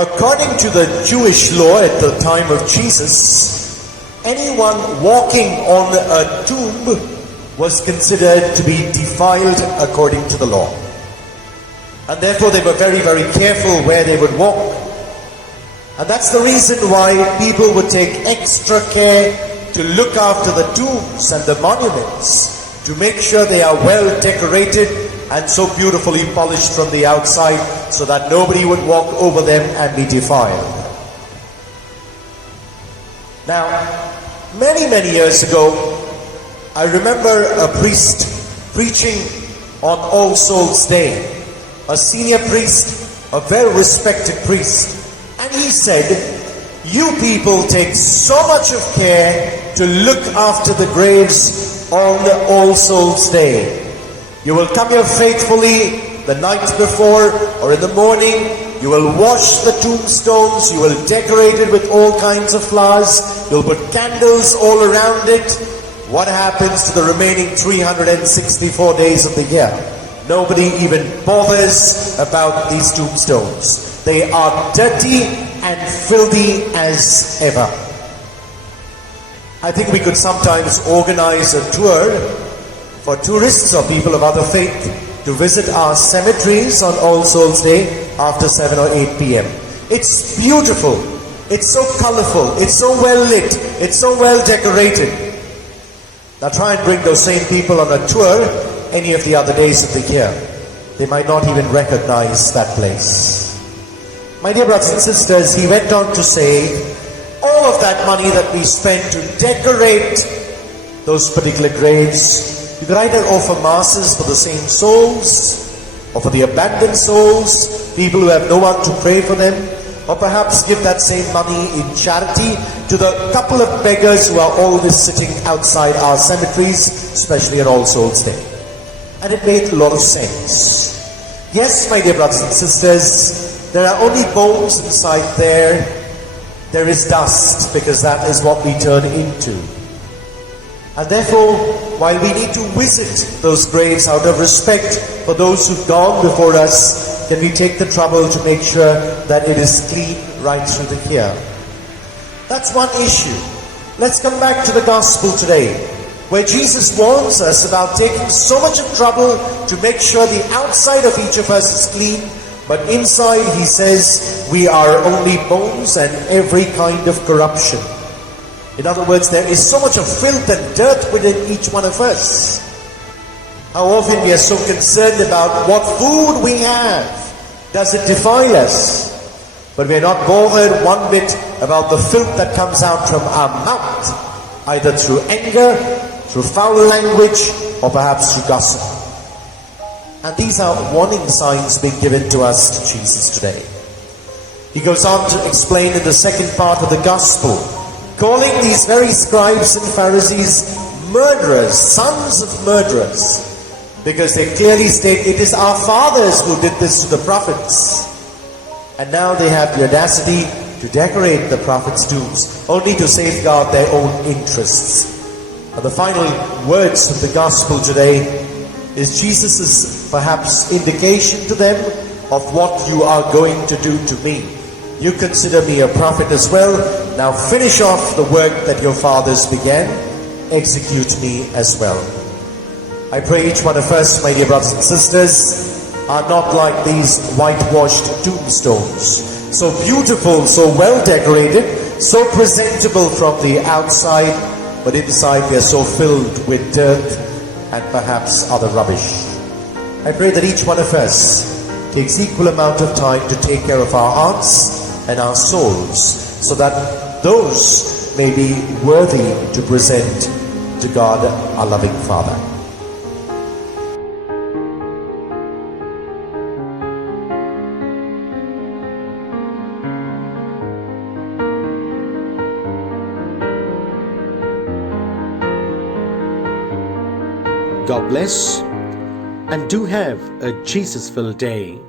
according to the Jewish law at the time of Jesus, anyone walking on a tomb was considered to be defiled according to the law. And therefore they were very, very careful where they would walk. And that's the reason why people would take extra care to look after the tombs and the monuments, to make sure they are well decorated and so beautifully polished from the outside so that nobody would walk over them and be defiled. Now, many, many years ago, I remember a priest preaching on All Souls Day. A senior priest, a well-respected priest. And he said, you people take so much of care to look after the graves on the All Souls Day. You will come here faithfully the night before or in the morning. You will wash the tombstones. You will decorate it with all kinds of flowers. You'll put candles all around it. What happens to the remaining 364 days of the year? Nobody even bothers about these tombstones. They are dirty and filthy as ever. I think we could sometimes organize a tour for tourists or people of other faith to visit our cemeteries on All Souls Day after 7 or 8 p.m. It's beautiful. It's so colorful. It's so well lit. It's so well decorated. Now try and bring those same people on a tour any of the other days of the year. They might not even recognize that place. My dear brothers and sisters, he went on to say, all of that money that we spend to decorate those particular graves, you could either offer masses for the same souls, or for the abandoned souls, people who have no one to pray for them, or perhaps give that same money in charity to the couple of beggars who are always sitting outside our cemeteries, especially on All Souls Day. And it made a lot of sense. Yes, my dear brothers and sisters, there are only bones inside there. There is dust, because that is what we turn into. And therefore, while we need to visit those graves out of respect for those who've gone before us, then we take the trouble to make sure that it is clean right through the year. That's one issue. Let's come back to the gospel today, where Jesus warns us about taking so much of trouble to make sure the outside of each of us is clean, but inside, he says, we are only bones and every kind of corruption. In other words, there is so much of filth and dirt within each one of us. How often we are so concerned about what food we have. Does it defile us? But we are not bothered one bit about the filth that comes out from our mouth, either through anger, through foul language, or perhaps through gossip. And these are warning signs being given to us to Jesus today. He goes on to explain in the second part of the gospel, calling these very scribes and Pharisees murderers, sons of murderers, because they clearly state it is our fathers who did this to the prophets. And now they have the audacity to decorate the prophets' tombs, only to safeguard their own interests. And the final words of the gospel today is Jesus' perhaps indication to them of what you are going to do to me. You consider me a prophet as well. Now finish off the work that your fathers began. Execute me as well. I pray each one of us, my dear brothers and sisters, are not like these whitewashed tombstones. So beautiful, so well decorated, so presentable from the outside, but inside we are so filled with dirt and perhaps other rubbish. I pray that each one of us takes equal amount of time to take care of our hearts and our souls, so that those may be worthy to present to God, our loving Father. God bless, and do have a Jesus-filled day.